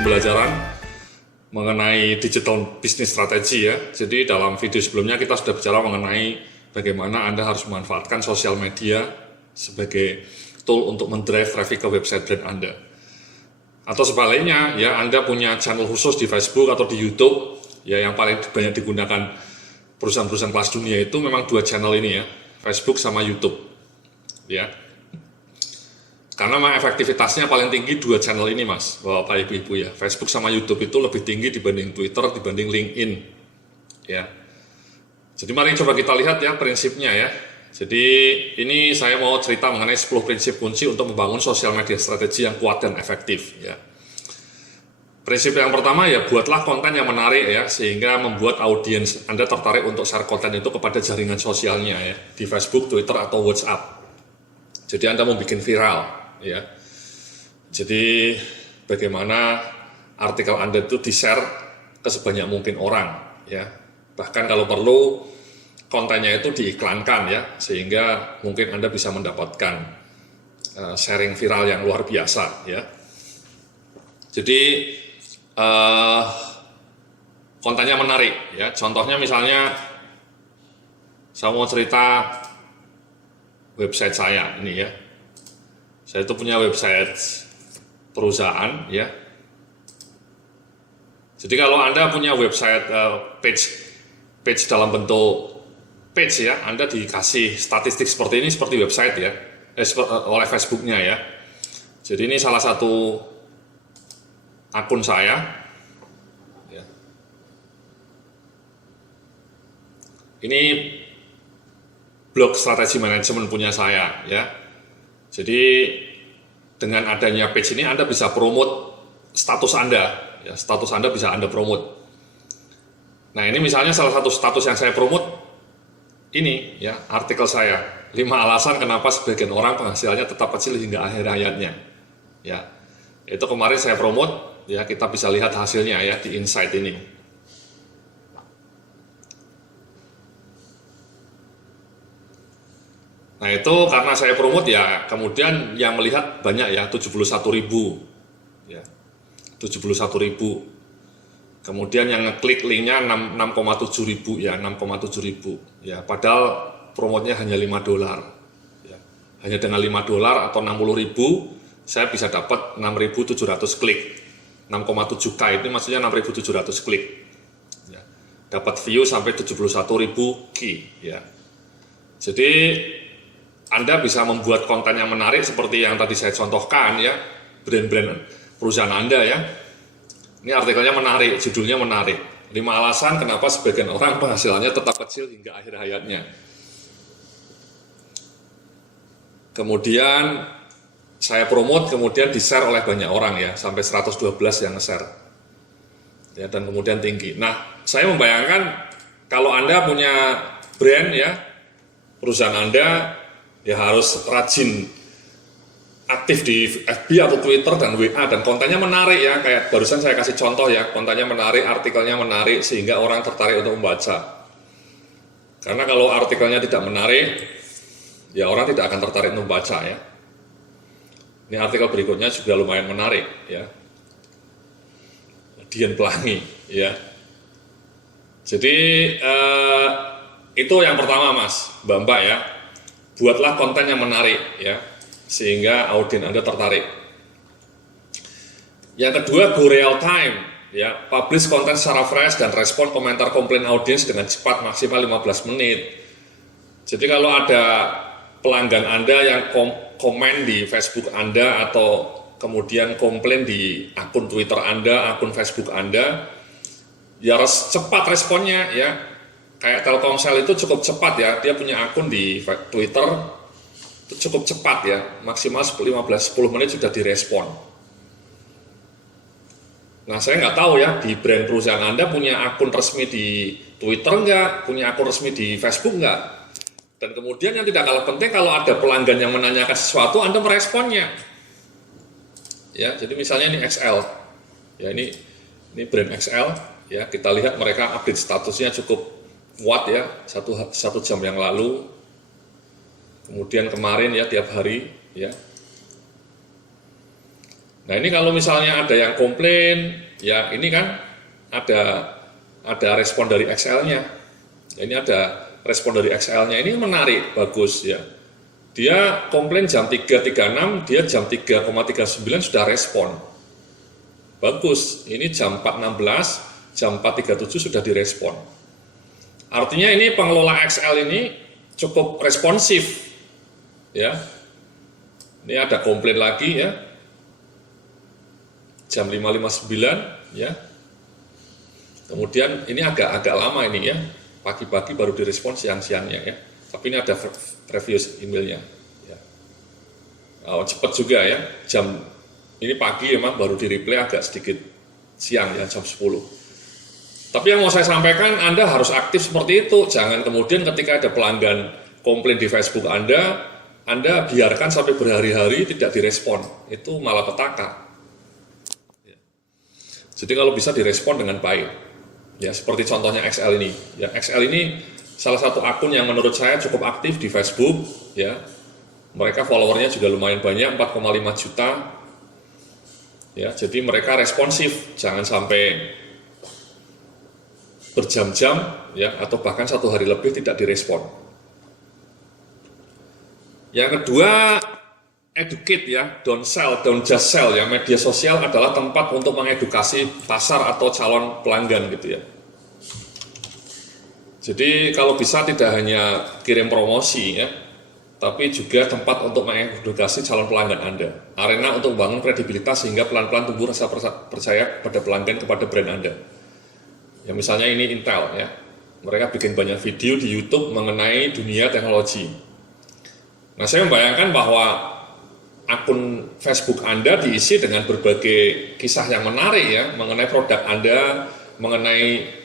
pembelajaran mengenai digital business strategy ya. Jadi dalam video sebelumnya kita sudah bicara mengenai bagaimana Anda harus memanfaatkan sosial media sebagai tool untuk mendrive traffic ke website brand Anda. Atau sebaliknya ya, Anda punya channel khusus di Facebook atau di YouTube ya, yang paling banyak digunakan perusahaan-perusahaan kelas dunia itu memang dua channel ini ya, Facebook sama YouTube ya. Karena memang efektivitasnya paling tinggi dua channel ini mas, Bapak Ibu ya. Facebook sama YouTube itu lebih tinggi dibanding Twitter, dibanding LinkedIn ya. Jadi mari coba kita lihat ya prinsipnya ya. Jadi ini saya mau cerita mengenai 10 prinsip kunci untuk membangun sosial media strategi yang kuat dan efektif ya. Prinsip yang pertama ya, buatlah konten yang menarik ya, sehingga membuat audiens Anda tertarik untuk share konten itu kepada jaringan sosialnya ya, di Facebook, Twitter, atau WhatsApp. Jadi Anda mau bikin viral ya. Jadi bagaimana artikel Anda itu di-share ke sebanyak mungkin orang ya. Bahkan kalau perlu kontennya itu diiklankan ya, sehingga mungkin Anda bisa mendapatkan sharing viral yang luar biasa ya. Jadi kontennya menarik ya. Contohnya misalnya saya mau cerita website saya ini ya. Saya itu punya website perusahaan ya. Jadi kalau Anda punya website page dalam bentuk page ya, Anda dikasih statistik seperti ini, seperti website ya, oleh Facebooknya ya. Jadi ini salah satu akun saya ya. Ini blog strategi manajemen punya saya ya. Jadi dengan adanya page ini Anda bisa promote status Anda ya, status Anda bisa Anda promote. Nah ini misalnya salah satu status yang saya promote ini ya, artikel saya 5 alasan kenapa sebagian orang penghasilannya tetap kecil hingga akhir hayatnya ya. Itu kemarin saya promote ya, kita bisa lihat hasilnya ya di insight ini. Nah itu karena saya promote ya, kemudian yang melihat banyak ya, 71.000 ya, 71.000. Kemudian yang ngeklik linknya 6,7 ribu ya, 6,7 ribu ya, padahal promotenya hanya $5 ya. Hanya dengan $5 atau 60.000 saya bisa dapat 6.700 klik. 6,7K ini maksudnya 6.700 klik ya. Dapat view sampai 71.000 key ya. Jadi Anda bisa membuat konten yang menarik seperti yang tadi saya contohkan ya, brand-brand perusahaan Anda ya. Ini artikelnya menarik, judulnya menarik. 5 alasan kenapa sebagian orang penghasilannya tetap kecil hingga akhir hayatnya. Kemudian saya promote, kemudian di-share oleh banyak orang ya, sampai 112 yang nge-share. Ya, dan kemudian tinggi. Nah, saya membayangkan kalau Anda punya brand ya, perusahaan Anda ya harus rajin aktif di FB atau Twitter dan WA, dan kontennya menarik ya, kayak barusan saya kasih contoh ya, kontennya menarik, artikelnya menarik sehingga orang tertarik untuk membaca. Karena kalau artikelnya tidak menarik ya, orang tidak akan tertarik untuk membaca ya. Ini artikel berikutnya juga lumayan menarik ya, Dian Pelangi ya. Jadi itu yang pertama mas, Mbak ya. Buatlah konten yang menarik ya, sehingga audiens Anda tertarik. Yang kedua, go real time ya, publish konten secara fresh dan respon komentar komplain audiens dengan cepat, maksimal 15 menit. Jadi kalau ada pelanggan Anda yang komen di Facebook Anda atau kemudian komplain di akun Twitter Anda, akun Facebook Anda, ya harus cepat responnya ya. Kayak Telkomsel itu cukup cepat ya, dia punya akun di Twitter itu cukup cepat ya, maksimal 10 menit sudah direspon. Nah saya nggak tahu ya, di brand perusahaan Anda punya akun resmi di Twitter nggak, punya akun resmi di Facebook nggak. Dan kemudian yang tidak kalah penting, kalau ada pelanggan yang menanyakan sesuatu, Anda meresponnya. Ya, jadi misalnya ini XL, ya ini brand XL, ya kita lihat mereka update statusnya cukup kuat ya, satu jam yang lalu, kemudian kemarin ya tiap hari ya. Nah ini kalau misalnya ada yang komplain, ya ini kan ada respon dari XL-nya. Ini ada respon dari XL-nya, ini menarik, bagus ya. Dia komplain jam 3.36, dia jam 3,39 sudah respon. Bagus, ini jam 4.16, jam 4.37 sudah direspon. Artinya ini pengelola XL ini cukup responsif ya. Ini ada komplain lagi ya, jam 5.59 ya. Kemudian ini agak lama ini ya, pagi-pagi baru direspon, siang-siangnya ya. Tapi ini ada previous emailnya ya. Cepat juga ya, jam ini pagi memang baru di reply agak sedikit siang ya, jam 10. Tapi yang mau saya sampaikan, Anda harus aktif seperti itu. Jangan kemudian ketika ada pelanggan komplain di Facebook Anda biarkan sampai berhari-hari tidak direspon. Itu malah petaka. Jadi kalau bisa direspon dengan baik. Ya, seperti contohnya XL ini. Ya, XL ini salah satu akun yang menurut saya cukup aktif di Facebook. Ya, mereka followernya juga lumayan banyak, 4,5 juta. Ya, jadi mereka responsif. Jangan sampai berjam-jam ya, atau bahkan 1 hari lebih tidak direspon. Yang kedua, educate ya, don't sell, don't just sell ya. Media sosial adalah tempat untuk mengedukasi pasar atau calon pelanggan gitu ya. Jadi kalau bisa tidak hanya kirim promosi ya, tapi juga tempat untuk mengedukasi calon pelanggan Anda. Arena untuk membangun kredibilitas sehingga pelan-pelan tumbuh rasa percaya pada pelanggan kepada brand Anda. Ya misalnya ini Intel ya, mereka bikin banyak video di YouTube mengenai dunia teknologi. Nah saya membayangkan bahwa akun Facebook Anda diisi dengan berbagai kisah yang menarik ya, mengenai produk Anda, mengenai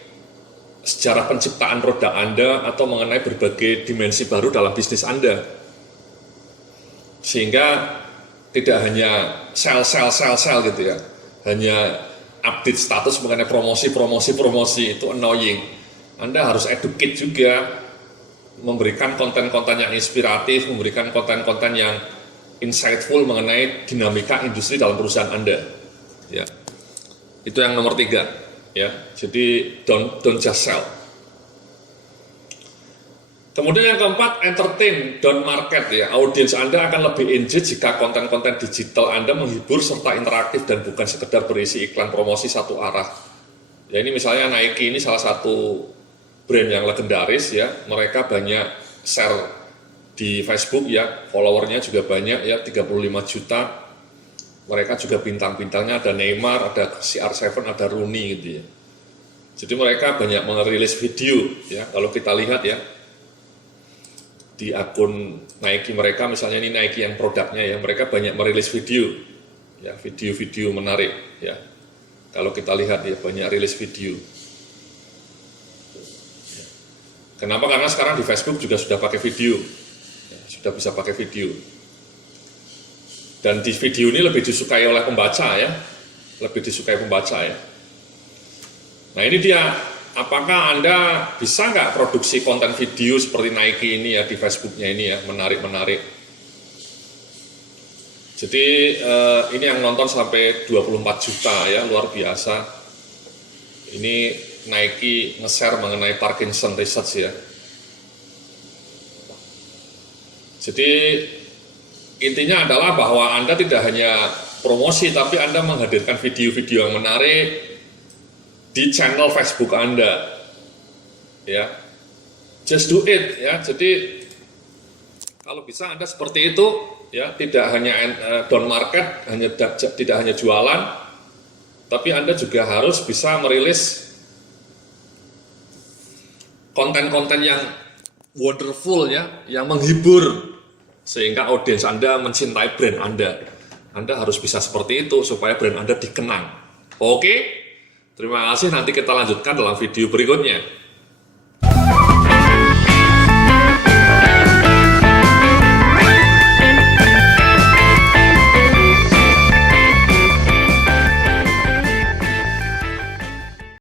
sejarah penciptaan produk Anda, atau mengenai berbagai dimensi baru dalam bisnis Anda. Sehingga tidak hanya sell gitu ya, hanya update status mengenai promosi itu annoying. Anda harus educate juga, memberikan konten-konten yang inspiratif, memberikan konten-konten yang insightful mengenai dinamika industri dalam perusahaan Anda. Ya, itu yang nomor 3. Ya, jadi don't just sell. Kemudian yang keempat, entertain, don't market ya. Audiens Anda akan lebih engage jika konten-konten digital Anda menghibur serta interaktif dan bukan sekedar berisi iklan promosi satu arah. Ya ini misalnya Nike ini salah satu brand yang legendaris ya. Mereka banyak share di Facebook ya, followernya juga banyak ya, 35 juta. Mereka juga bintang-bintangnya ada Neymar, ada CR7, ada Rooney gitu ya. Jadi mereka banyak merilis video ya. Kalau kita lihat ya, di akun Nike mereka, misalnya ini Nike yang produknya ya, mereka banyak merilis video ya, video-video menarik ya. Kalau kita lihat ya, banyak rilis video ya. Kenapa? Karena sekarang di Facebook juga sudah pakai video ya, sudah bisa pakai video, dan di video ini lebih disukai oleh pembaca ya, lebih disukai pembaca ya. Nah ini dia, apakah Anda bisa nggak produksi konten video seperti Nike ini ya di Facebooknya ini ya, menarik-menarik. Jadi ini yang nonton sampai 24 juta ya, luar biasa. Ini Nike nge-share mengenai Parkinson Research ya. Jadi intinya adalah bahwa Anda tidak hanya promosi, tapi Anda menghadirkan video-video yang menarik di channel Facebook Anda ya, just do it ya. Jadi kalau bisa Anda seperti itu ya, tidak hanya down market, tidak hanya jualan, tapi Anda juga harus bisa merilis konten-konten yang wonderful ya, yang menghibur sehingga audiens Anda mencintai brand Anda. Anda harus bisa seperti itu supaya brand Anda dikenang. Oke? Terima kasih, nanti kita lanjutkan dalam video berikutnya.